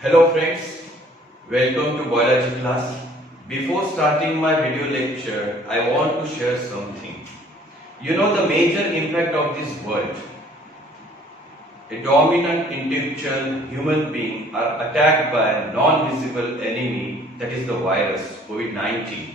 Hello friends, welcome to biology class. Before starting my video lecture, I want to share something. You know the major impact of this world. A dominant intellectual human being are attacked by a non-visible enemy, that is the virus, COVID-19.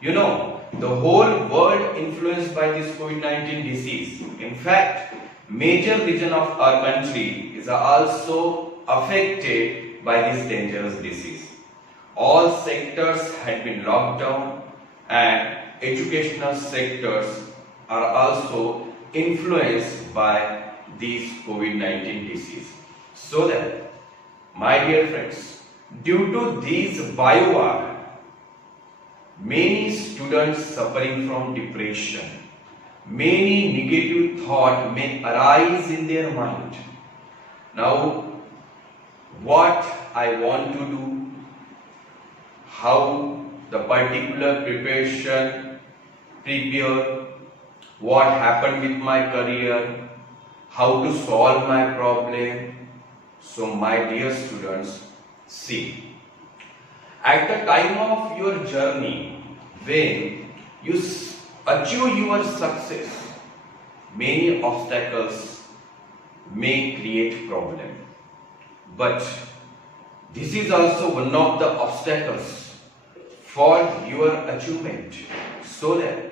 You know, the whole world influenced by this COVID-19 disease. In fact, major region of our country is also affected by this dangerous disease. All sectors had been locked down and educational sectors are also influenced by this COVID-19 disease. So that, my dear friends, due to this biowar, many students suffering from depression, many negative thoughts may arise in their mind. Now, what I want to do, how the particular preparation, prepare, what happened with my career, how to solve my problem. So my dear students, see, at the time of your journey, when you achieve your success, many obstacles may create problem. But this is also one of the obstacles for your achievement. So that,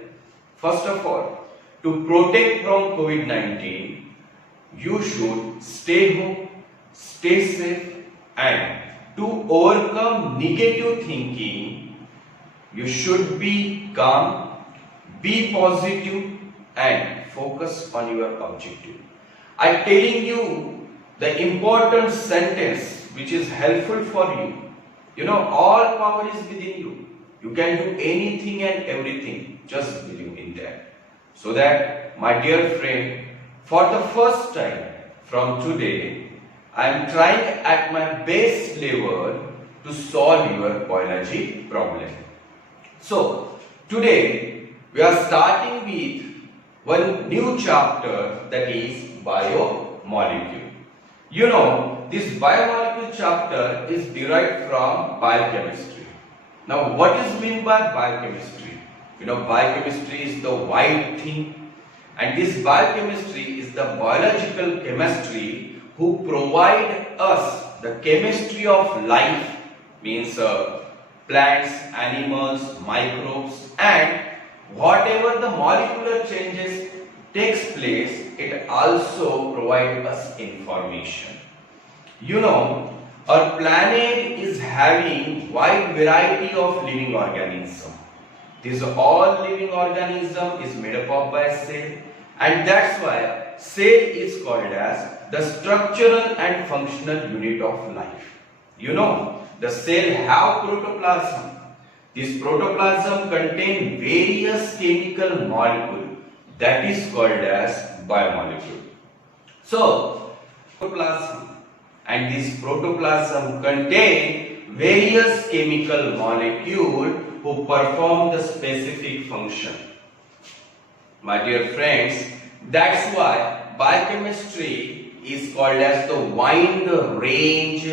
first of all, to protect from COVID-19, you should stay home, stay safe, and to overcome negative thinking, you should be calm, be positive, and focus on your objective. I am telling you the important sentence which is helpful for you. You know, all power is within you. You can do anything and everything. Just believe in that. So that, my dear friend, for the first time from today, I am trying at my best level to solve your biology problem. So, today we are starting with one new chapter, that is biomolecule. You know, this biomolecule chapter is derived from biochemistry. Now, what is meant by biochemistry? You know, biochemistry is the wide thing, and this biochemistry is the biological chemistry who provide us the chemistry of life, means plants, animals, microbes, and whatever the molecular changes takes place, it also provides us information. You know, our planet is having wide variety of living organisms. This all living organism is made up of by cell, and that's why cell is called as the structural and functional unit of life. You know, the cell have protoplasm. This protoplasm contains various chemical molecules, that is called as biomolecule. So, protoplasm, and this protoplasm contain various chemical molecules who perform the specific function. My dear friends, that's why biochemistry is called as the wide range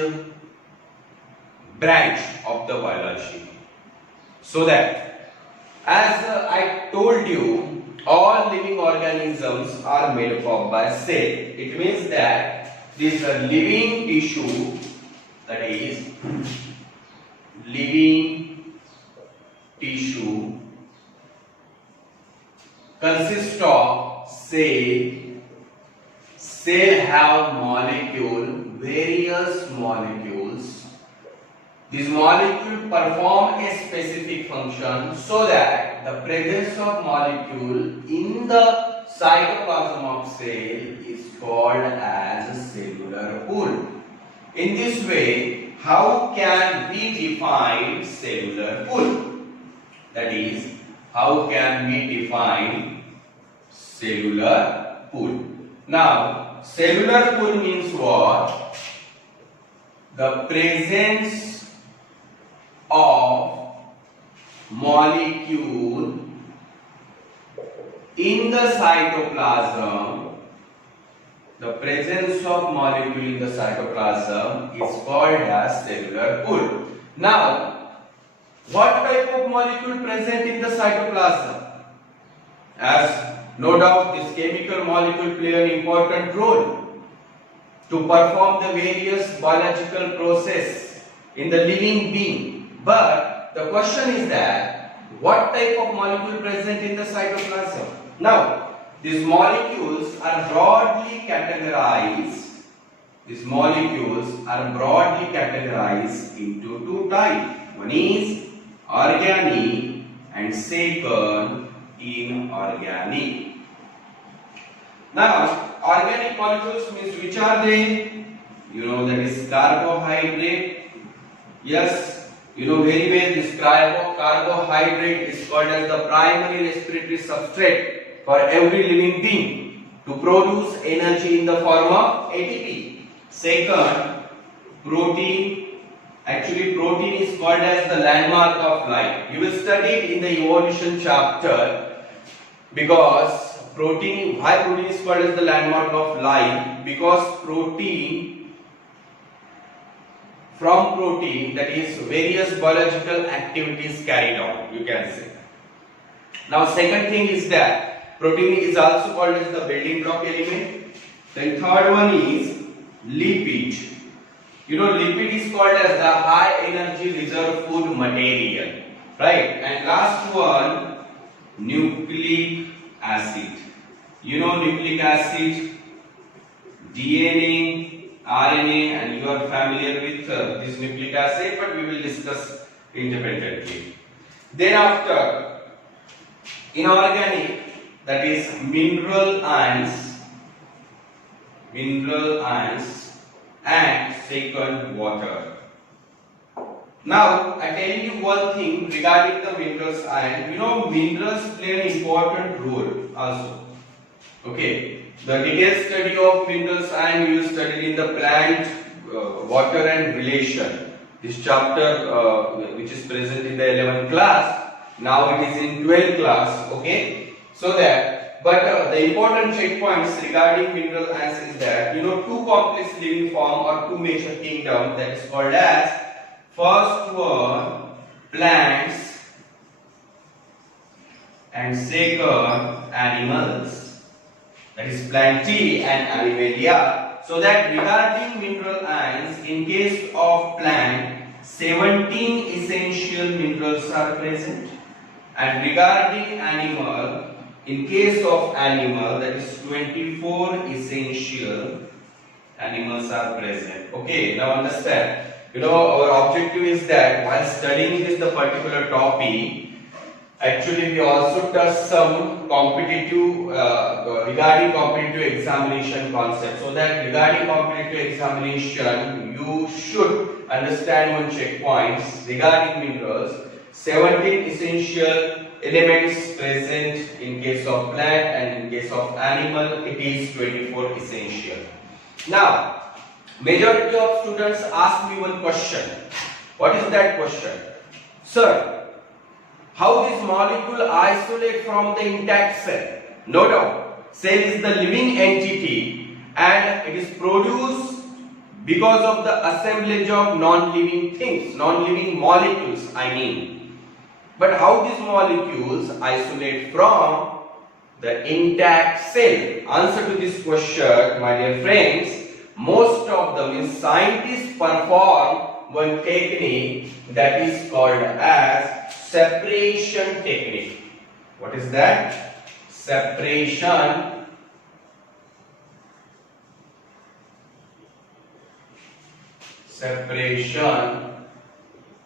branch of the biology. So that, as I told you, all living organisms are made up of by cell. It means that this living tissue, that is living tissue, consists of cell. Cell have various molecules. These molecules perform a specific function, so that the presence of molecule in the cytoplasm of cell is called as a cellular pool. In this way, how can we define cellular pool? That is, how can we define cellular pool? Now, cellular pool means what? The presence of molecule in the cytoplasm The presence of molecule in the cytoplasm is called as cellular pool. Now, what type of molecule present in the cytoplasm? As no doubt this chemical molecule play an important role to perform the various biological process in the living being. But the question is that what type of molecule present in the cytoplasm? Now, these molecules are broadly categorized. These molecules are broadly categorized into two types. One is organic and second inorganic. Now, organic molecules means which are they? You know that is carbohydrate. Yes, you know very well this carbohydrate is called as the primary respiratory substrate for every living being to produce energy in the form of ATP. Second, protein. Actually, protein is called as the landmark of life. You will study it in the evolution chapter because why protein is called as the landmark of life? Because from protein, that is various biological activities carried out, you can say. Now, second thing is that protein is also called as the building block element. Then third one is lipid. You know, lipid is called as the high energy reserve food material, right? And last one, nucleic acid. You know nucleic acid, DNA, RNA, and you are familiar with this nucleic acid, but we will discuss independently. Then after, inorganic, that is mineral ions, and second water. Now I tell you one thing regarding the minerals ion. You know minerals play an important role also. Okay, the detailed study of minerals ion you studied in the plant, water and relation. This chapter which is present in the 11th class, now it is in 12th class. Okay, so that, but the important checkpoints regarding mineral ions is that you know two complex living form or two major kingdoms, that is called as first one plants and second animals. That is Plantae and Animalia. So that regarding mineral ions, in case of plant, 17 essential minerals are present, and regarding animal, in case of animal, that is 24 essential animals are present. Okay, now understand. You know our objective is that while studying this the particular topic, actually we also touch some competitive regarding competitive examination concept, so that regarding competitive examination you should understand one checkpoints regarding minerals. 17 essential elements present in case of plant, and in case of animal it is 24 essential. Now majority of students ask me one question. What is that question? Sir, how this molecule isolate from the intact cell? No doubt, cell is the living entity and it is produced because of the assemblage of non-living things, non-living molecules I mean. But how these molecules isolate from the intact cell? Answer to this question, my dear friends, most of them scientists perform one technique that is called as separation technique. What is that? Separation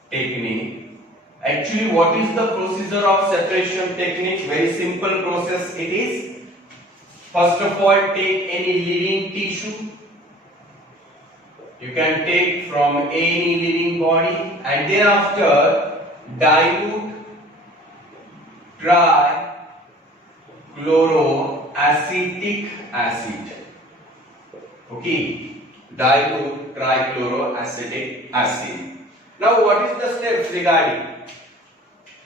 technique. Actually, what is the procedure of separation technique? Very simple process it is. First of all, take any living tissue. You can take from any living body, and thereafter dilute trichloroacetic acid. Okay, dilute trichloroacetic acid. Now, what is the steps regarding?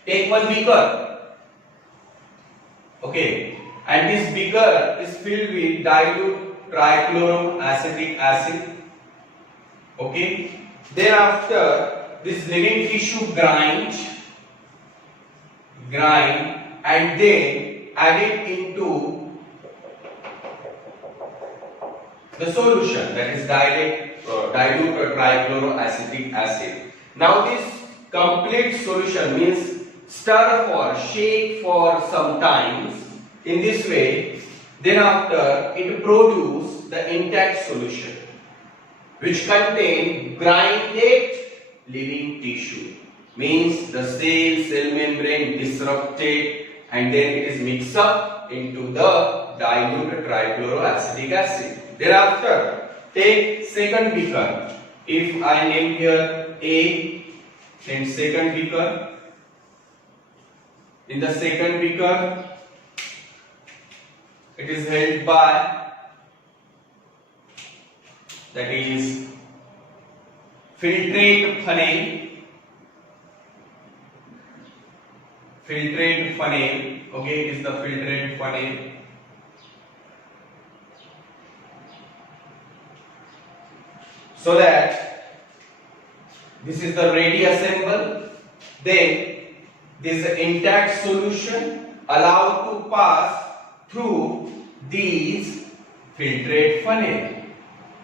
Take one beaker. Okay, and this beaker is filled with dilute trichloroacetic acid. Okay. Thereafter, this living tissue grind and then add it into the solution, that is dilute trichloroacetic acid. Now this complete solution means stir for, shake for some times in this way. Then after it produce the intact solution which contain grinded living tissue, means the cell membrane disrupted and then it is mixed up into the dilute trichloroacetic acid. Thereafter, take second beaker. If I name here A, then second beaker. In the second beaker, it is held by, that is filtrate funnel. Filtrate funnel. Okay, it is the filtrate funnel. So that this is the ready assemble. Then this intact solution allowed to pass through these filtrate funnel.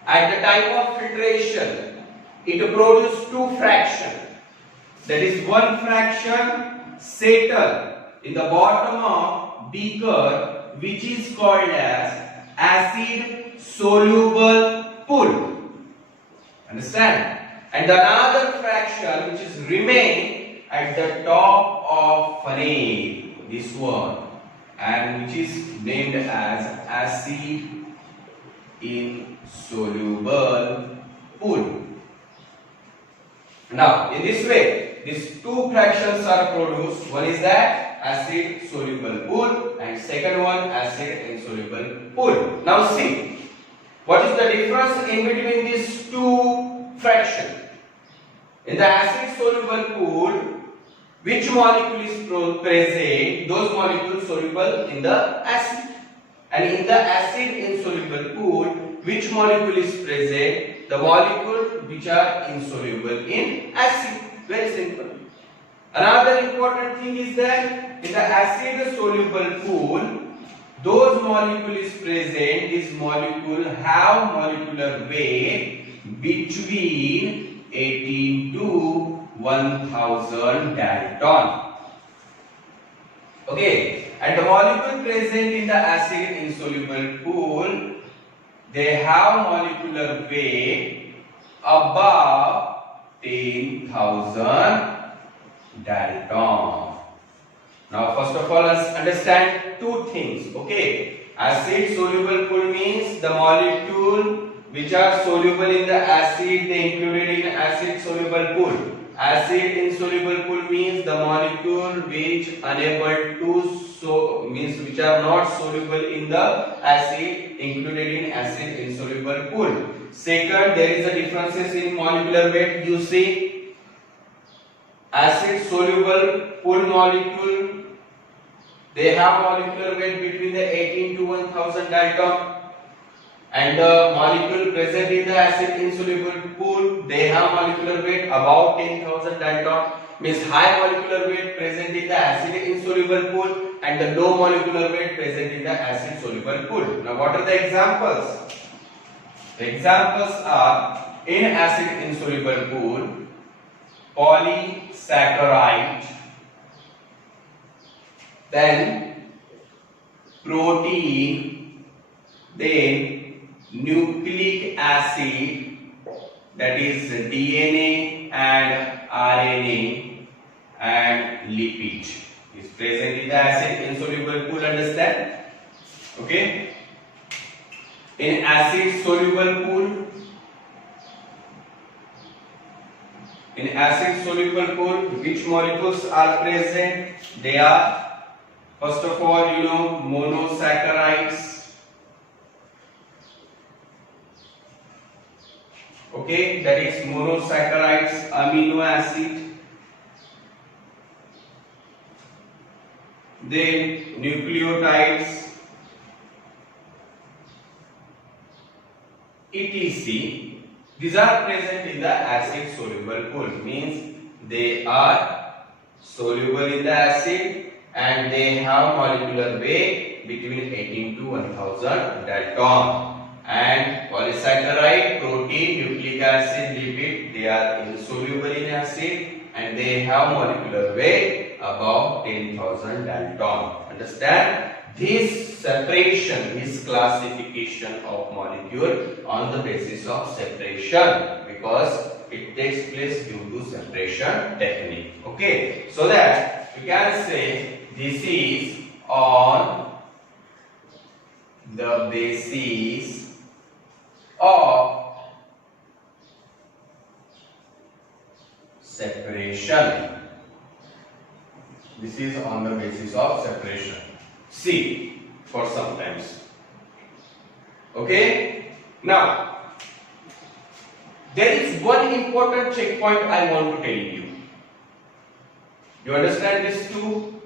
At the time of filtration, it produces two fractions. That is, one fraction settle in the bottom of beaker, which is called as acid soluble pool. Understand? And another fraction which is remain at the top of funnel, this one, and which is named as acid insoluble pool. Now, in this way, these two fractions are produced. One is that acid soluble pool, and second one acid insoluble pool. Now see, what is the difference in between these two fractions? In the acid soluble pool, which molecule is present? Those molecules soluble in the acid. And in the acid insoluble pool, which molecule is present? The molecule which are insoluble in acid. Very simple. Another important thing is that in the acid soluble pool, those molecules present, this molecule have molecular weight between 18 to 1000 Dalton. Okay, and the molecule present in the acid insoluble pool, they have molecular weight above 10,000 Dalton. Now, first of all, let's understand two things. Okay, acid soluble pool means the molecule which are soluble in the acid, they included in acid soluble pool. Acid insoluble pool means the molecule which unable to means which are not soluble in the acid, included in acid insoluble pool. Second, there is a differences in molecular weight. You see, acid soluble pool molecule, they have molecular weight between the 18 to 1000 Dalton. And the molecule present in the acid insoluble pool, they have molecular weight about 10,000 Dalton. Means high molecular weight present in the acid insoluble pool and the low molecular weight present in the acid soluble pool. Now, what are the examples? The examples are, in acid insoluble pool, polysaccharide, then protein, then nucleic acid, that is DNA and RNA, and lipid is present in the acid insoluble pool. Understand? Okay. In acid soluble pool, which molecules are present? They are, first of all, monosaccharides. Okay, that is monosaccharides, amino acid, then nucleotides, etc. These are present in the acid soluble pool, means they are soluble in the acid and they have molecular weight between 18 to 1000 Dalton. And polysaccharide, protein, nucleic acid, lipid, they are insoluble in acid and they have molecular weight above 10,000 Dalton. Understand? This separation, this classification of molecule on the basis of separation, because it takes place due to separation technique. Okay, so that we can say this is on the basis of separation. This is on the basis of separation. See, for sometimes. Okay, now there is one important checkpoint I want to tell you. You understand these two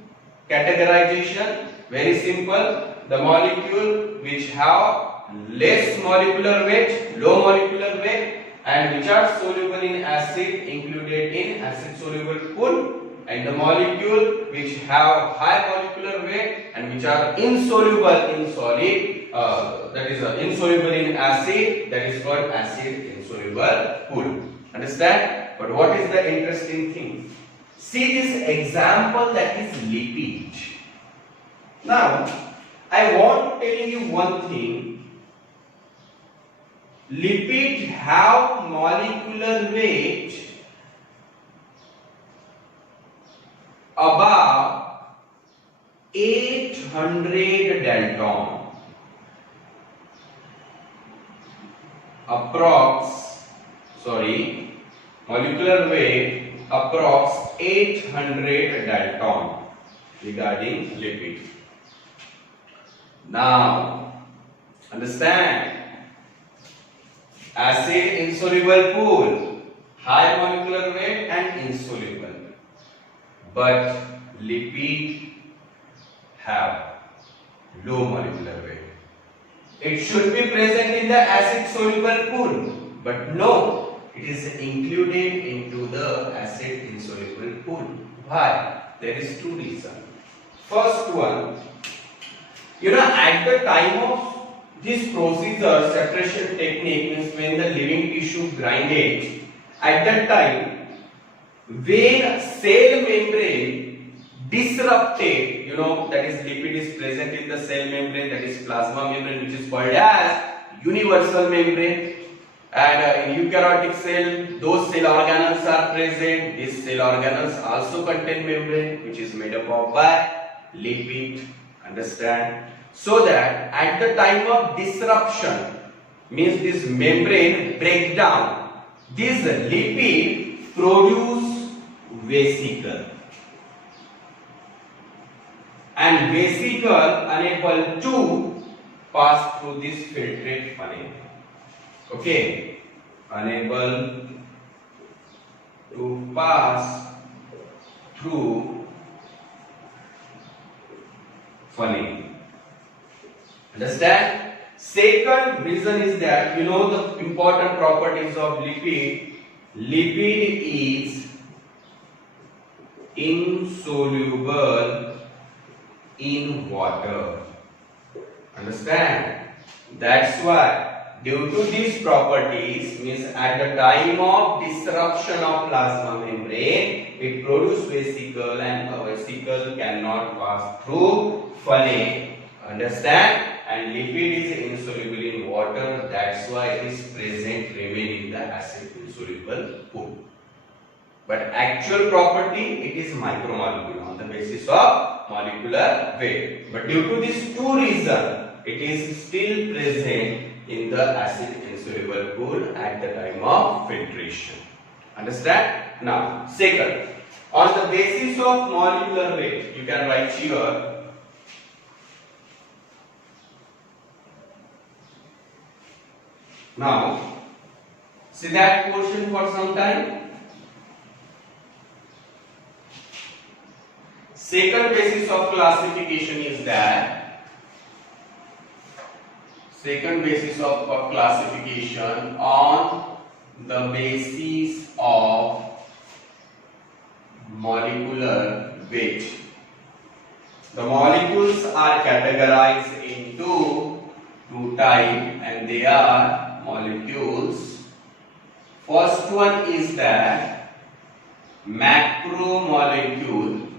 categorization? Very simple. The molecule which have less molecular weight, low molecular weight, and which are soluble in acid included in acid soluble pool, and the molecule which have high molecular weight and which are insoluble in solid, that is insoluble in acid, that is called acid insoluble pool. Understand? But what is the interesting thing? See this example, that is lipid. Now I want to tell you one thing. Lipid have molecular weight above 800 Dalton. Molecular weight approx 800 Dalton regarding lipid. Now understand, acid insoluble pool, high molecular weight and insoluble, but lipid have low molecular weight. It should be present in the acid soluble pool, but no, it is included into the acid insoluble pool. Why? There is two reasons. First one, at the time of this procedure, separation technique, means when the living tissue grinded, at that time, when cell membrane disrupted, that is lipid is present in the cell membrane, that is plasma membrane, which is called as universal membrane. And in eukaryotic cell, those cell organelles are present. These cell organelles also contain membrane, which is made up of by lipid. Understand? So that at the time of disruption, means this membrane breakdown, this lipid produce vesicle, and vesicle unable to pass through this filtrate funnel. Okay, unable to pass through funnel. Understand? Second reason is that the important properties of lipid. Lipid is insoluble in water. Understand? That's why due to these properties, means at the time of disruption of plasma membrane, it produces vesicle and a vesicle cannot pass through funnel. Understand? And lipid is insoluble in water, that's why it is present remain in the acid insoluble pool. But actual property, it is micromolecule on the basis of molecular weight. But due to these two reasons, it is still present in the acid insoluble pool at the time of filtration. Understand? Now, second, on the basis of molecular weight, you can write here. Now, see that portion for some time. Second basis of classification is that Second basis of classification on the basis of molecular weight. The molecules are categorized into two types, and they are molecules. First one is that macromolecule,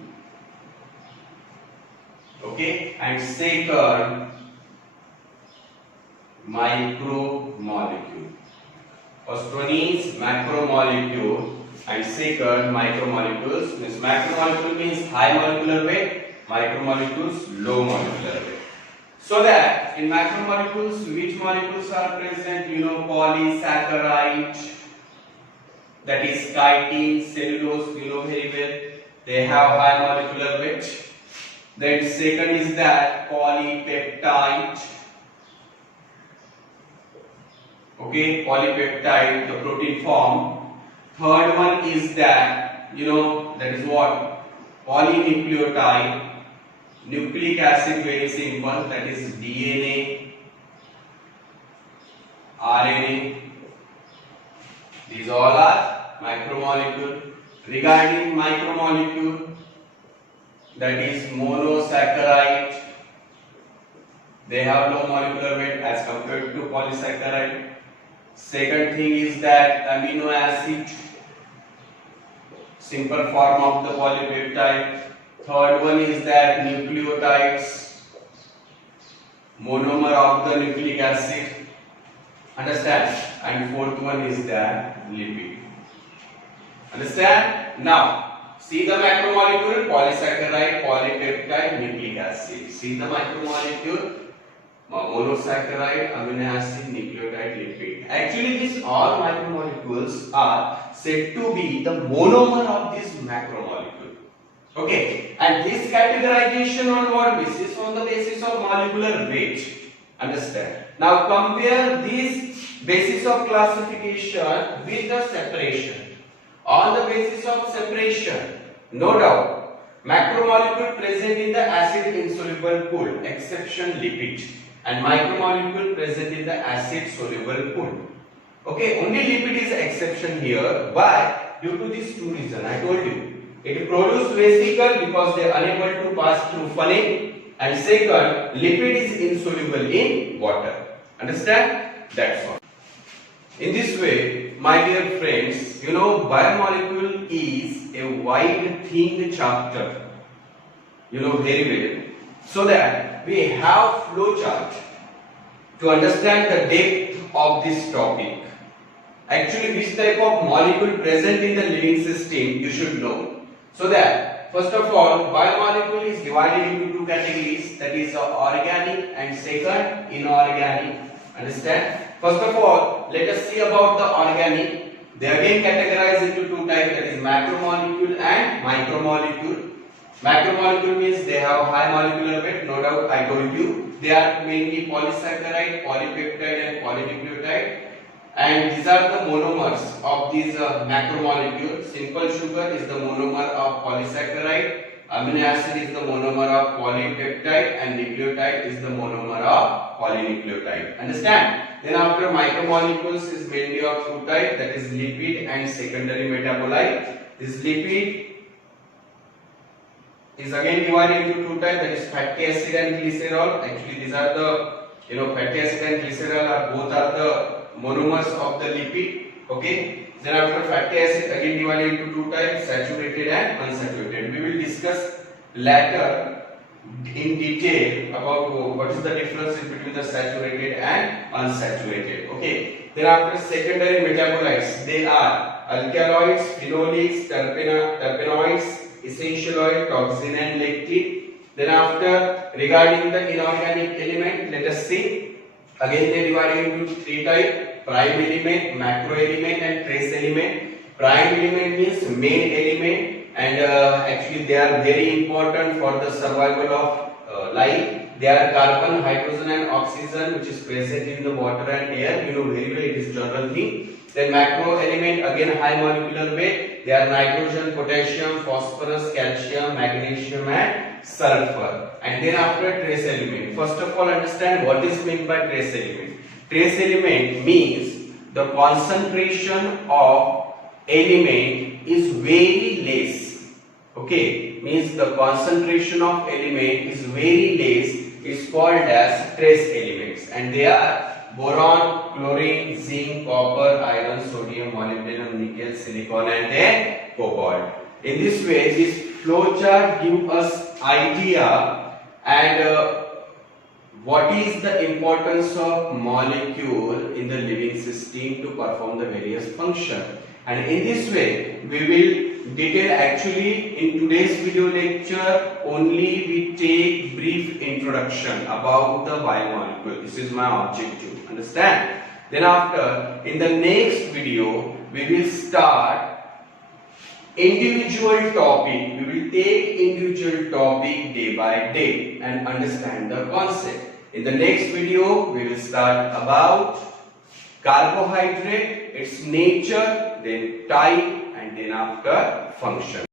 okay, and second micromolecule. First one is macromolecule and second micromolecules. Means macromolecule means high molecular weight, micromolecules low molecular weight. So that in macromolecules, which molecules are present? Polysaccharide, that is chitin, cellulose, very well. They have high molecular weight. Then second is that polypeptide. Okay, polypeptide, the protein form. Third one is that, that is what? Polynucleotide. Nucleic acid, very simple, that is DNA, RNA. These all are macromolecule. Regarding micromolecule, that is monosaccharide. They have low molecular weight as compared to polysaccharide. Second thing is that amino acid, simple form of the polypeptide. Third one is that nucleotides, monomer of the nucleic acid. Understand? And fourth one is that lipid. Understand? Now, see the macromolecule, polysaccharide, polypeptide, nucleic acid. See the macromolecule, monosaccharide, amino acid, nucleotide, lipid. Actually, these all macromolecules are said to be the monomer of this macromolecule. Okay, and this categorization on what basis? On the basis of molecular weight. Understand? Now compare this basis of classification with the separation. On the basis of separation, no doubt, macromolecule present in the acid insoluble pool, exception lipid, and micromolecule present in the acid soluble pool. Okay, only lipid is exception here. Why? Due to these two reasons. I told you. It produces vesicle because they are unable to pass through funny, and second, lipid is insoluble in water. Understand? That's all. In this way, my dear friends, biomolecule is a wide thin chapter. Very well. So that we have flow chart to understand the depth of this topic. Actually, which type of molecule present in the living system you should know. So that first of all, biomolecule is divided into two categories, that is organic and second inorganic. Understand? First of all, let us see about the organic. They again categorized into two types, that is macromolecule and micromolecule. Macromolecule means they have high molecular weight, no doubt, I told you. They are mainly polysaccharide, polypeptide and polynucleotide. And these are the monomers of these macromolecules. Simple sugar is the monomer of polysaccharide, amino acid is the monomer of polypeptide, and nucleotide is the monomer of polynucleotide. Understand? Then after macromolecules is mainly of two types, that is lipid and secondary metabolite. This lipid is again divided into two types, that is fatty acid and glycerol. Actually, these are the fatty acid and glycerol are both are the monomers of the lipid. Okay. Then after fatty acid again divided into two types, saturated and unsaturated. We will discuss later in detail about what is the difference between the saturated and unsaturated. Okay. Then after secondary metabolites, they are alkaloids, phenolics, terpenoids, essential oil, toxin and lactic. Then after regarding the inorganic element, let us see. Again they divided into three types: prime element, macro element and trace element. Prime element means main element, and actually they are very important for the survival of life. They are carbon, hydrogen and oxygen, which is present in the water and air. Very well, it is general thing. Then macro element, again high molecular weight. They are nitrogen, potassium, phosphorus, calcium, magnesium and sulfur. And then after trace element. First of all, understand what is meant by trace element. Trace element means the concentration of element is very less. Okay, means the concentration of element is very less is called as trace elements, and they are boron, chlorine, zinc, copper, iron, sodium, molybdenum, nickel, silicon, and then cobalt. In this way, this flowchart gives us idea and what is the importance of molecule in the living system to perform the various function. And in this way, we will detail actually in today's video lecture only we take brief introduction about the biomolecule. This is my objective. Understand? Then after, in the next video, we will start individual topic. We will take individual topic day by day and understand the concept. In the next video, we will start about carbohydrate, its nature, then type, and then after function.